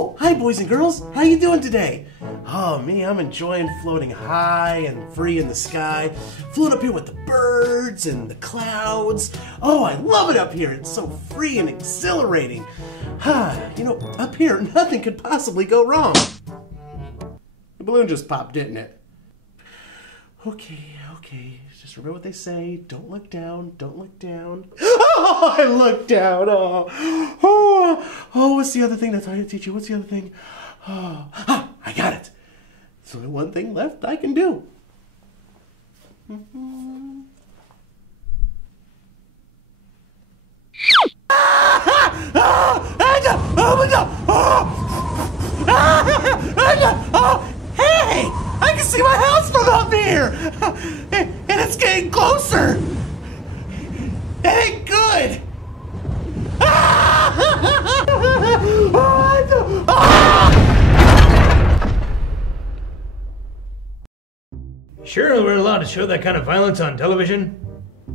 Oh, hi boys and girls. How you doing today? Oh, me, I'm enjoying floating high and free in the sky. Float up here with the birds and the clouds. Oh, I love it up here. It's so free and exhilarating. You know, up here, nothing could possibly go wrong. The balloon just popped, didn't it? Okay. Just remember what they say. Don't look down. Don't look down. Oh, I looked down. Oh, what's the other thing that's trying to teach you? What's the other thing? I got it. So the one thing left I can do. Hey! I can see my house from up here! And it's getting closer! It ain't good! Sure, we're allowed to show that kind of violence on television?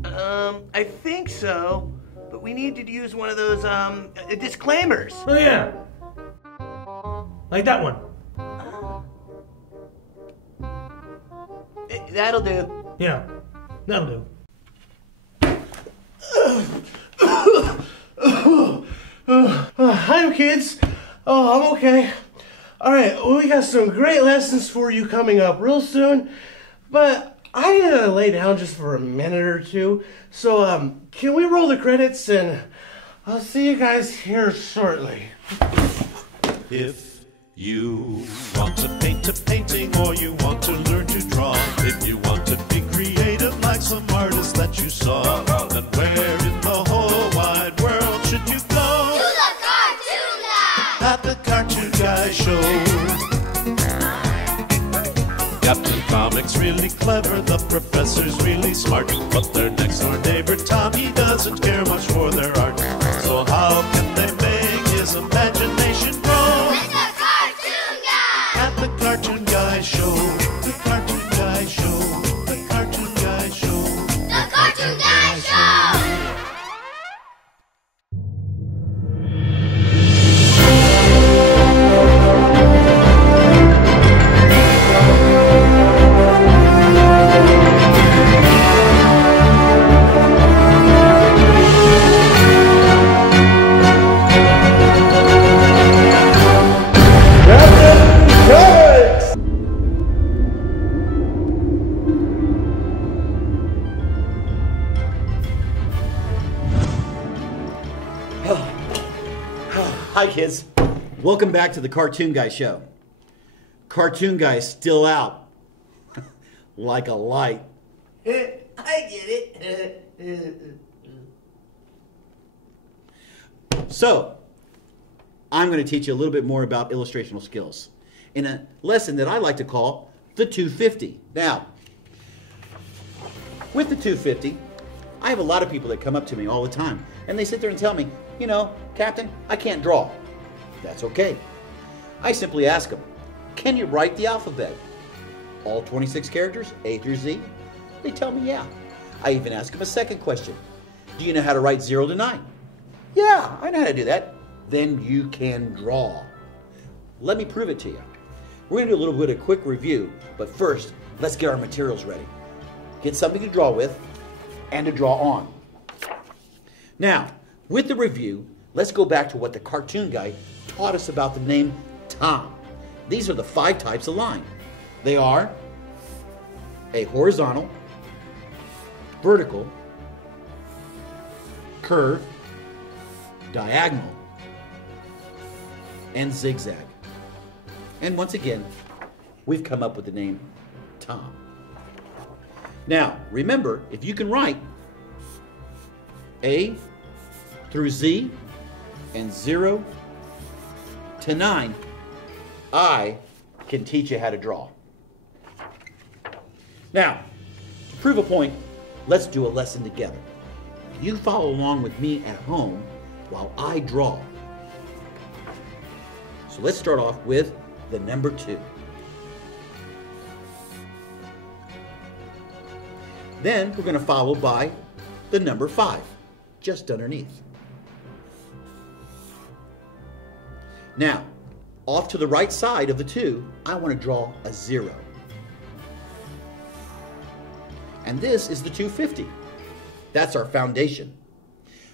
I think so. But we need to use one of those, disclaimers. Oh, yeah. Like that one. That'll do. Yeah, that'll do. Hi, kids. Oh, I'm okay. All right, well, we got some great lessons for you coming up real soon, but I need to lay down just for a minute or two. So, can we roll the credits, and I'll see you guys here shortly. If you want to paint a painting or you want to learn to draw, if you want to be creative like some artists that you saw, then where in the whole wide world should you go? To the Cartoon Lab! At the Cartoon Guy Show. Captain Comic's really clever, the professor's really smart, but their next door neighbor Tommy doesn't care much for their art. So how can they make his imagination grow? With the Cartoon Guy! At the Cartoon Guy Show. The Cartoon Guy Show. The Cartoon Guy Show. The Cartoon Guy Show! Hi kids, welcome back to the Cartoon Guy Show. Cartoon Guy's still out, like a light. I get it. So, I'm going to teach you a little bit more about illustrational skills in a lesson that I like to call the 250. Now, with the 250, I have a lot of people that come up to me all the time, and they sit there and tell me, you know, Captain, I can't draw. That's okay. I simply ask them, can you write the alphabet? All 26 characters, A through Z? They tell me yeah. I even ask them a second question. Do you know how to write 0 to 9? Yeah, I know how to do that. Then you can draw. Let me prove it to you. We're going to do a little bit of quick review, but first, let's get our materials ready. Get something to draw with and to draw on. Now, with the review, let's go back to what the cartoon guy taught us about the name Tom. These are the 5 types of line. They are a horizontal, vertical, curve, diagonal, and zigzag. And once again, we've come up with the name Tom. Now, remember, if you can write A through Z and 0 to 9, I can teach you how to draw. Now, to prove a point, let's do a lesson together. You follow along with me at home while I draw. So let's start off with the number 2. Then we're going to follow by the number 5, just underneath. Now, off to the right side of the 2, I want to draw a 0. And this is the 250. That's our foundation.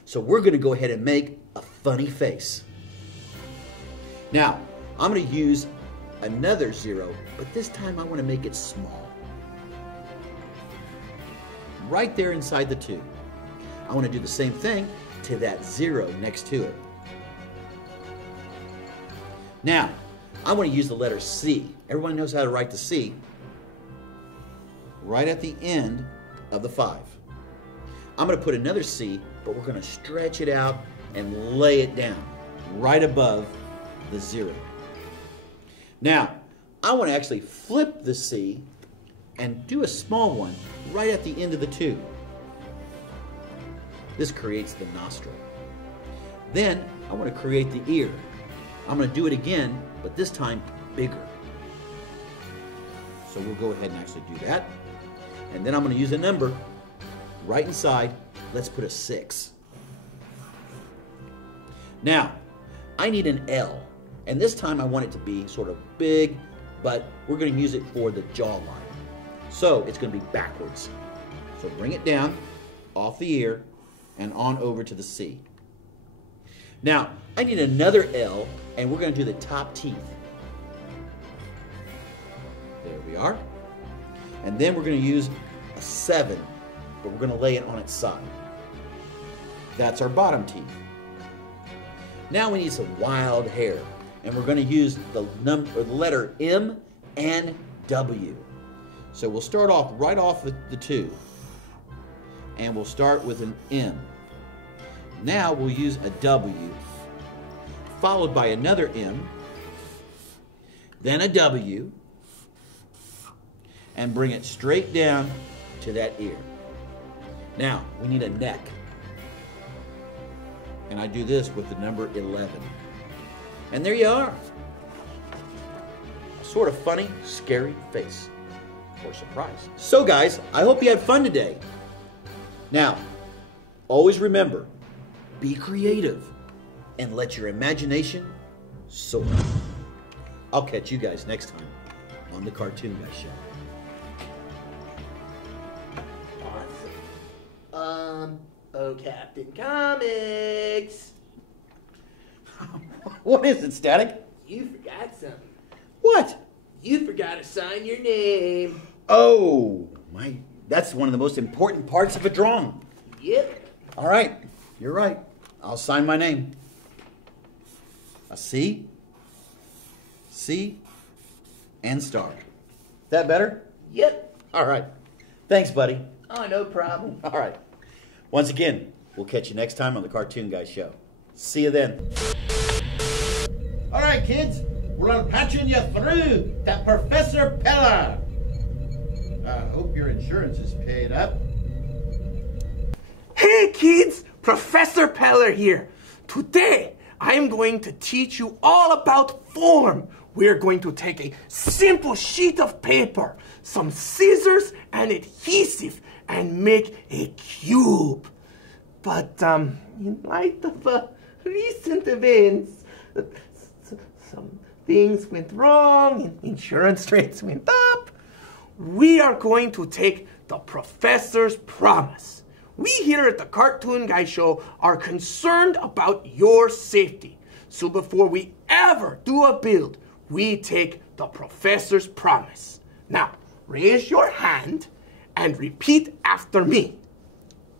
So we're going to go ahead and make a funny face. Now, I'm going to use another 0, but this time I want to make it small. Right there inside the 2. I want to do the same thing to that 0 next to it. Now, I want to use the letter C. Everyone knows how to write the C. Right at the end of the 5. I'm going to put another C, but we're going to stretch it out and lay it down right above the 0. Now, I want to actually flip the C and do a small one right at the end of the 2. This creates the nostril. Then, I want to create the ear. I'm going to do it again, but this time bigger. So we'll go ahead and actually do that. And then I'm going to use a number right inside. Let's put a 6. Now, I need an L. And this time I want it to be sort of big, but we're going to use it for the jawline. So it's going to be backwards. So bring it down, off the ear, and on over to the C. Now, I need another L, and we're going to do the top teeth. There we are. And then we're going to use a 7, but we're going to lay it on its side. That's our bottom teeth. Now we need some wild hair, and we're going to use the letter M and W. So we'll start off right off the 2, and we'll start with an M. Now we'll use a W, followed by another M, then a W, and bring it straight down to that ear. Now, we need a neck. And I do this with the number 11. And there you are. A sort of funny, scary face. Or surprise. So guys, I hope you had fun today. Now, always remember, be creative and let your imagination soar. I'll catch you guys next time on the Cartoon Guy Show. Oh, Captain Comics. What is it, Static? You forgot something. What? You forgot to sign your name. Oh, that's one of the most important parts of a drawing. Yep. All right, you're right. I'll sign my name. A C, and star. That better? Yep. All right. Thanks, buddy. Oh, no problem. All right. Once again, we'll catch you next time on the Cartoon Guy Show. See you then. All right, kids, we're patching you through to Professor Pella. I hope your insurance is paid up. Hey, kids! Professor Peller here. Today, I'm going to teach you all about form. We're going to take a simple sheet of paper, some scissors and adhesive, and make a cube. But in light of recent events, some things went wrong and insurance rates went up. We are going to take the professor's promise. We here at the Cartoon Guy Show are concerned about your safety. So before we ever do a build, we take the professor's promise. Now, raise your hand and repeat after me.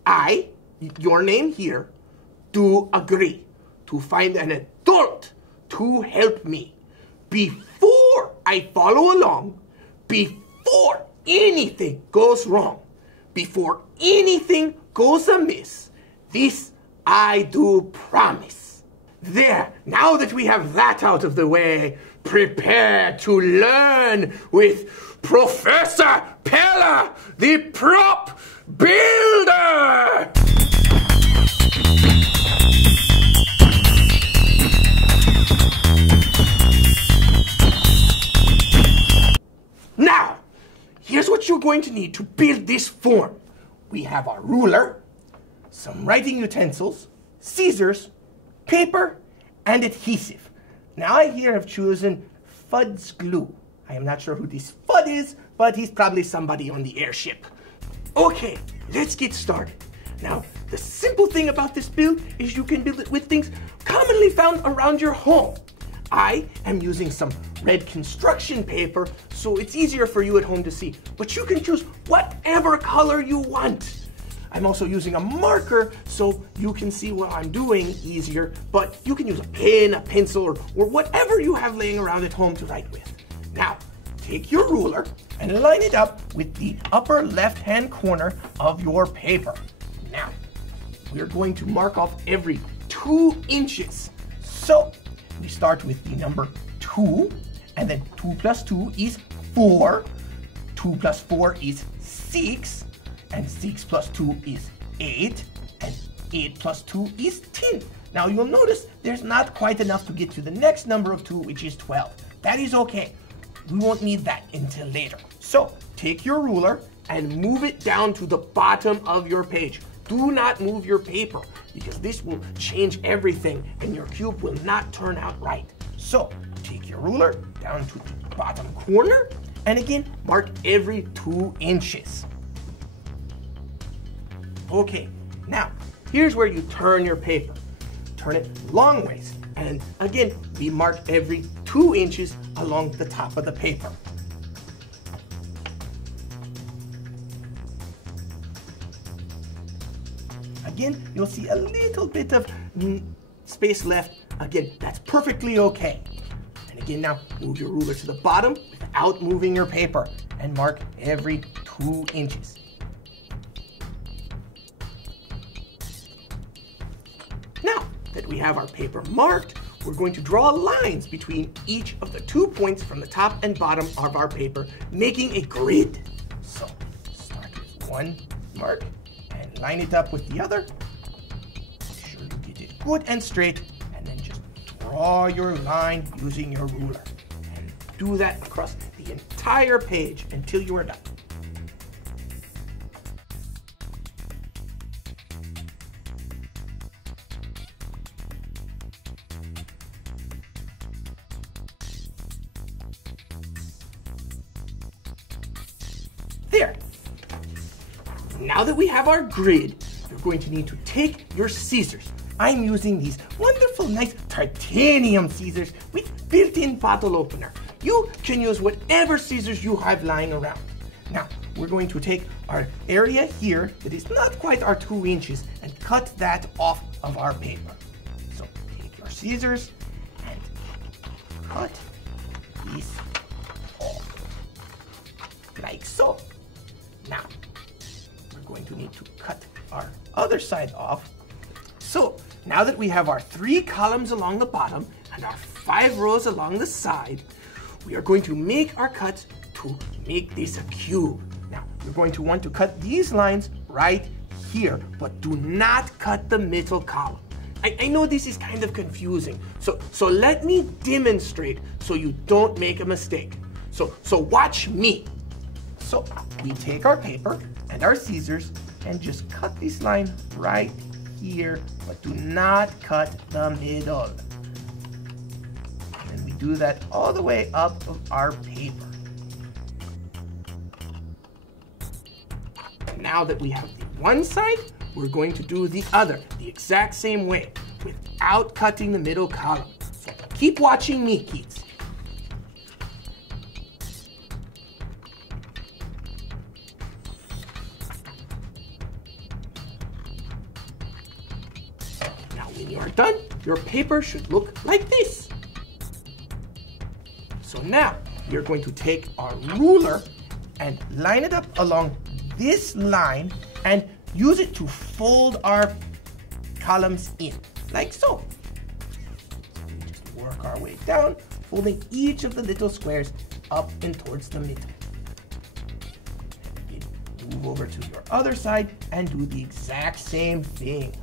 I, your name here, do agree to find an adult to help me. Before I follow along, before anything goes wrong, before anything goes amiss, this I do promise. There, now that we have that out of the way, prepare to learn with Professor Pella, the prop builder! Now, here's what you're going to need to build this form. We have our ruler, some writing utensils, scissors, paper, and adhesive. now I here have chosen Fudd's glue. I am not sure who this Fudd is, but he's probably somebody on the airship. Okay, let's get started. Now, the simple thing about this build is you can build it with things commonly found around your home. I am using some red construction paper, so it's easier for you at home to see, but you can choose whatever color you want. I'm also using a marker so you can see what I'm doing easier, but you can use a pen, a pencil, or whatever you have laying around at home to write with. Now, take your ruler and line it up with the upper left-hand corner of your paper. Now, we're going to mark off every 2 inches. So, we start with the number 2, and then 2 plus 2 is 4, 2 plus 4 is 6, and 6 plus 2 is 8, and 8 plus 2 is 10. Now you'll notice there's not quite enough to get to the next number of 2, which is 12. That is okay. We won't need that until later. So take your ruler and move it down to the bottom of your page. Do not move your paper, because this will change everything and your cube will not turn out right. So take your ruler down to the bottom corner, and again, mark every 2 inches. Okay, now, here's where you turn your paper. Turn it long ways, and again, we mark every 2 inches along the top of the paper. Again, you'll see a little bit of space left. Again, that's perfectly okay. And again, now, move your ruler to the bottom without moving your paper, and mark every 2 inches. Now that we have our paper marked, we're going to draw lines between each of the 2 points from the top and bottom of our paper, making a grid. So start with one mark and line it up with the other. Make sure you get it good and straight, and then just draw your line using your ruler. And do that across the entire page until you are done. There. Now that we have our grid, you're going to need to take your scissors. I'm using these wonderful, nice titanium scissors with built-in bottle opener. You can use whatever scissors you have lying around. Now, we're going to take our area here that is not quite our 2 inches and cut that off of our paper. So take your scissors and cut this off, like so. Now, we're going to need to cut our other side off. So, now that we have our 3 columns along the bottom and our 5 rows along the side, we are going to make our cuts to make this a cube. Now, you're going to want to cut these lines right here, but do not cut the middle column. I know this is kind of confusing, so let me demonstrate so you don't make a mistake. So watch me. So we take our paper and our scissors and just cut this line right here, but do not cut the middle. And we do that all the way up of our paper. Now that we have the one side, we're going to do the other, the exact same way, without cutting the middle column. So keep watching me, kids. When you are done, your paper should look like this. So now, we're going to take our ruler and line it up along this line and use it to fold our columns in, like so. We just work our way down, folding each of the little squares up and towards the middle. Move over to your other side and do the exact same thing.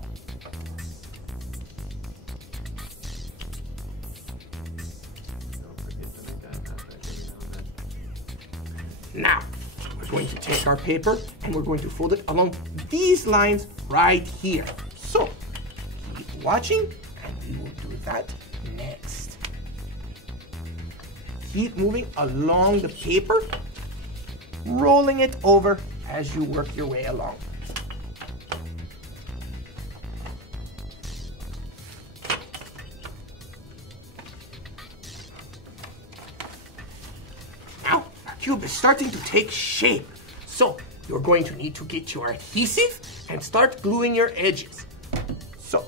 Now, we're going to take our paper and we're going to fold it along these lines right here. So, keep watching and we will do that next. see it moving along the paper, rolling it over as you work your way along. Now, our cube is starting to take shape. So, you're going to need to get your adhesive and start gluing your edges. So,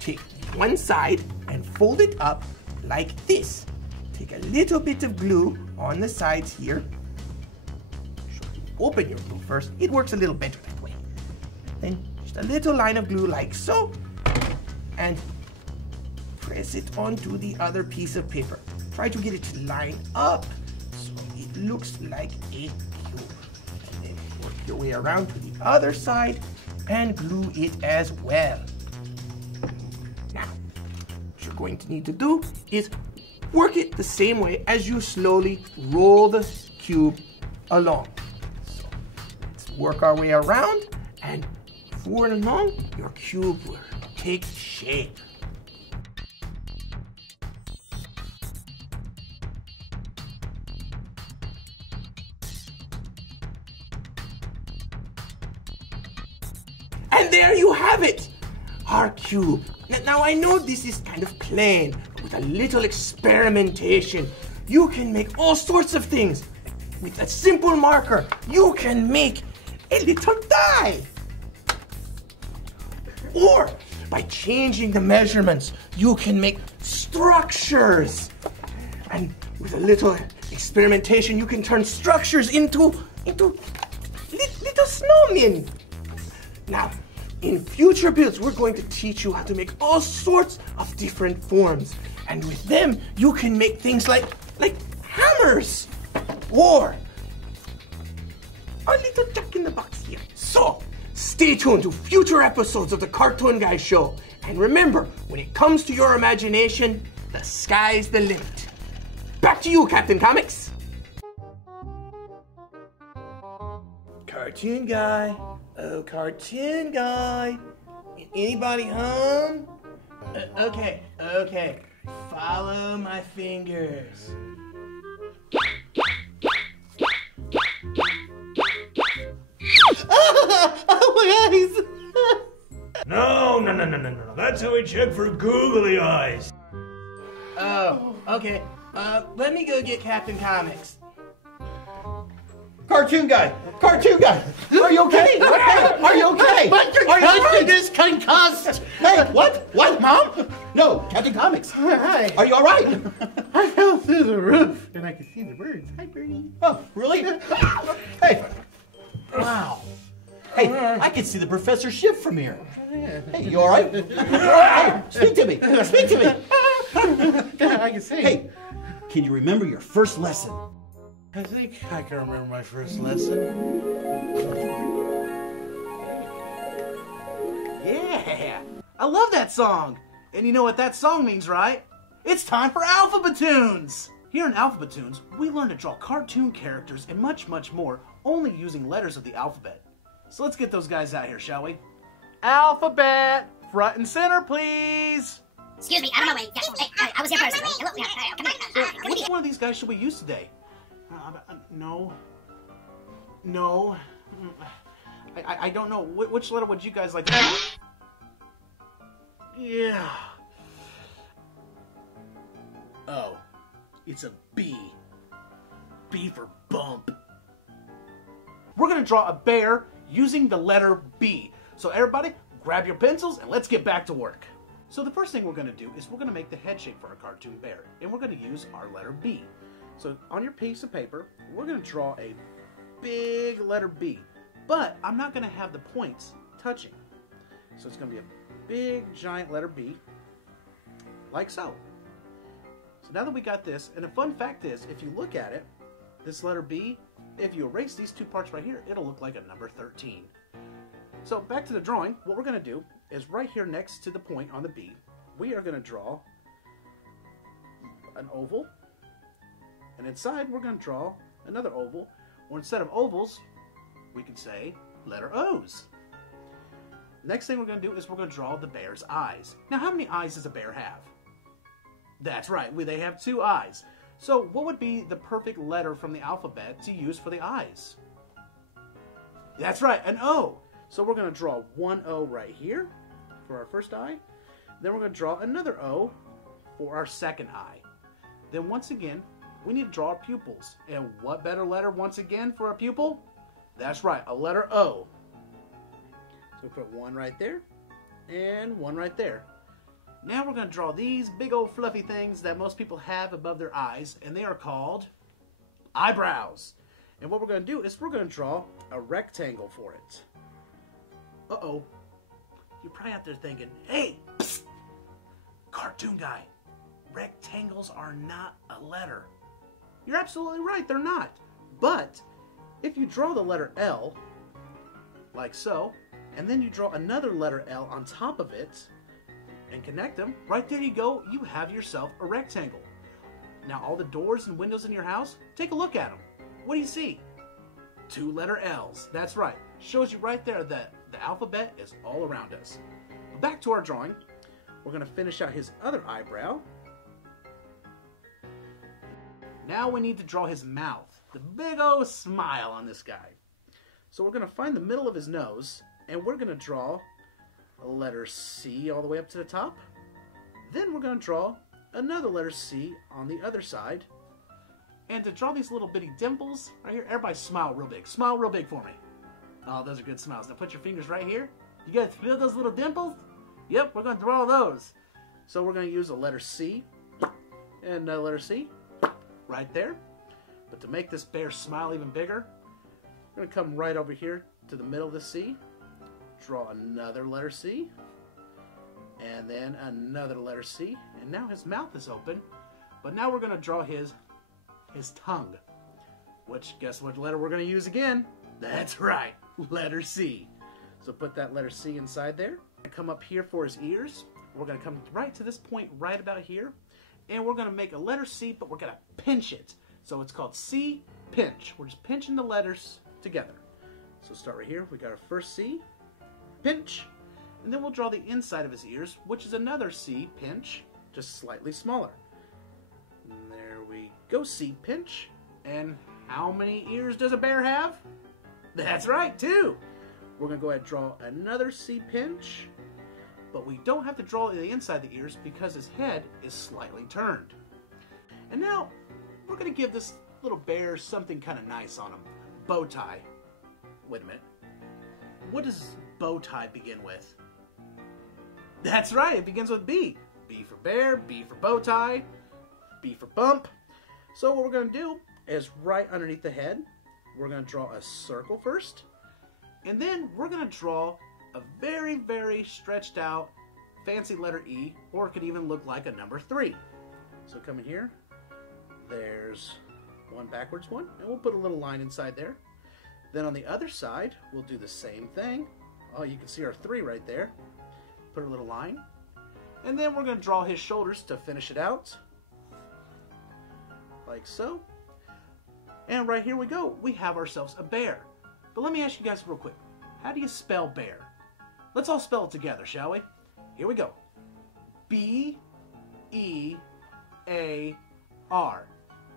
take one side and fold it up like this. Take a little bit of glue on the sides here. Open your glue first. It works a little better that way. Then just a little line of glue like so. And press it onto the other piece of paper. Try to get it to line up so it looks like a cube. And then work your way around to the other side and glue it as well. Now, what you're going to need to do is work it the same way as you slowly roll the cube along. So, let's work our way around, and before long, your cube will take shape. And there you have it, our cube. Now I know this is kind of plain, but with a little experimentation, you can make all sorts of things. With a simple marker, you can make a little die. Or by changing the measurements, you can make structures. And with a little experimentation, you can turn structures into little snowmen. Now, in future builds, we're going to teach you how to make all sorts of different forms. And with them, you can make things like hammers or a little jack-in-the-box here. So, stay tuned to future episodes of the Cartoon Guy Show. And remember, when it comes to your imagination, the sky's the limit. Back to you, Captain Comics. Cartoon Guy. Oh, Cartoon Guy. Anybody home? Okay. Follow my fingers. Oh, my eyes! No. That's how we check for googly eyes. Oh, okay. Let me go get Captain Comics. Cartoon Guy! Cartoon Guy! Are you okay? Are you okay? But your cousin is concussed! Hey, what? What, Mom? No, Captain Comics. Hi. Are you all right? I fell through the roof and I could see the birds. Hi, Bernie. Oh, really? Hey, Wow. hey, I can see the professor shift from here. Hey, you all right? Hey, speak to me. Speak to me. I can see. Hey, can you remember your first lesson? I think I can remember my first lesson. Yeah, I love that song. And you know what that song means, right? It's time for Alphabetoons. Here in Alphabetoons, we learn to draw cartoon characters and much more, only using letters of the alphabet. So let's get those guys out here, shall we? Alphabet, front and center, please. Excuse me, out of my way. Hey, I was here first. Hello, come on. Which one of these guys should we use today? No. I don't know. Which letter would you guys like to use? Yeah. Oh, it's a B. B for bump. We're going to draw a bear using the letter B. So everybody, grab your pencils and let's get back to work. So the first thing we're going to do is we're going to make the head shape for our cartoon bear. And we're going to use our letter B. So on your piece of paper, we're going to draw a big letter B. But I'm not going to have the points touching. So it's going to be a big, giant letter B, like so. So now that we got this, and a fun fact is, if you look at it, this letter B, if you erase these two parts right here, it'll look like a number 13. So back to the drawing, what we're going to do is right here next to the point on the B, we are going to draw an oval. And inside, we're going to draw another oval. Or instead of ovals, we could say letter O's. Next thing we're going to do is we're going to draw the bear's eyes. Now, how many eyes does a bear have? That's right, they have 2 eyes. So what would be the perfect letter from the alphabet to use for the eyes? That's right, an O. So we're going to draw one O right here for our first eye. Then we're going to draw another O for our second eye. Then once again, we need to draw our pupils. And what better letter once again for our pupil? That's right, a letter O. So we put one right there and one right there. Now we're going to draw these big old fluffy things that most people have above their eyes, and they are called eyebrows. And what we're going to do is we're going to draw a rectangle for it. Uh-oh. You're probably out there thinking, hey, psst, cartoon guy, rectangles are not a letter. You're absolutely right, they're not. But if you draw the letter L, like so, and then you draw another letter L on top of it, and connect them, right there you go, you have yourself a rectangle. Now all the doors and windows in your house, take a look at them. What do you see? 2 letter L's. That's right. Shows you right there that the alphabet is all around us. But back to our drawing. We're going to finish out his other eyebrow. Now we need to draw his mouth. The big old smile on this guy. So we're going to find the middle of his nose, and we're going to draw a letter C all the way up to the top. Then we're going to draw another letter C on the other side. And to draw these little bitty dimples right here, everybody smile real big. Smile real big for me. Oh, those are good smiles. Now put your fingers right here. You guys feel those little dimples? Yep, we're going to draw those. So we're going to use a letter C and another letter C right there. But to make this bear smile even bigger, we're going to come right over here to the middle of the C. Draw another letter C. And then another letter C. And now his mouth is open. But now we're going to draw his tongue. Which, guess what letter we're going to use again? That's right, letter C. So put that letter C inside there. Come up here for his ears. We're going to come right to this point right about here. And we're going to make a letter C, but we're going to pinch it. So it's called C pinch. We're just pinching the letters together. So start right here. We got our first C, pinch. And then we'll draw the inside of his ears, which is another C pinch, just slightly smaller. And there we go, C pinch. And how many ears does a bear have? That's right, 2. We're going to go ahead and draw another C pinch, but we don't have to draw the inside of the ears because his head is slightly turned. And now we're going to give this little bear something kind of nice on him. Bow tie. Wait a minute. What does bow tie begin with? That's right, it begins with B. B for bear, B for bow tie, B for bump. So what we're going to do is right underneath the head, we're going to draw a circle first. And then we're going to draw a very, very stretched out fancy letter E, or it could even look like a number 3. So come in here. There's one backwards one, and we'll put a little line inside there. Then on the other side, we'll do the same thing. Oh, you can see our 3 right there. Put a little line. And then we're going to draw his shoulders to finish it out. Like so. And right here we go. We have ourselves a bear. But let me ask you guys real quick. How do you spell bear? Let's all spell it together, shall we? Here we go. B-E-A-R.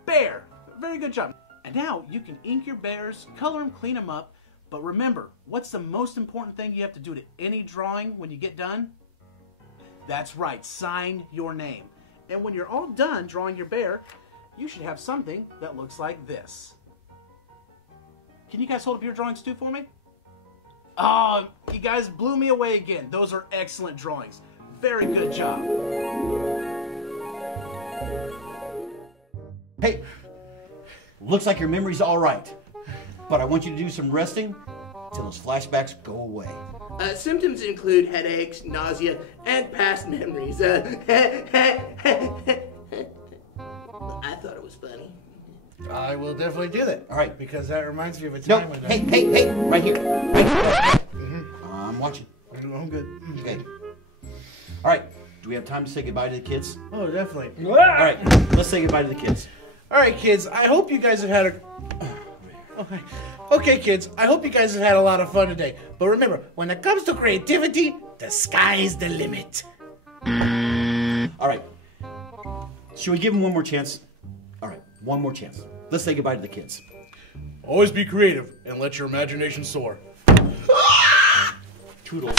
Bear. Very good job. And now you can ink your bears, color them, clean them up. But remember, what's the most important thing you have to do to any drawing when you get done? That's right, sign your name. And when you're all done drawing your bear, you should have something that looks like this. Can you guys hold up your drawings too for me? Oh, you guys blew me away again. Those are excellent drawings. Very good job. Hey, looks like your memory's all right. But I want you to do some resting till those flashbacks go away. Symptoms include headaches, nausea, and past memories. I thought it was funny. I will definitely do that. All right. Because that reminds me of a No, time when hey, right here. Right here. I'm watching. I'm good. Okay. All right. Do we have time to say goodbye to the kids? Oh, definitely. All right. Let's say goodbye to the kids. All right, kids. I hope you guys have had a... Okay, kids. I hope you guys have had a lot of fun today. But remember, when it comes to creativity, the sky's the limit. All right. Should we give them one more chance? All right. One more chance. Let's say goodbye to the kids. Always be creative and let your imagination soar. Toodles.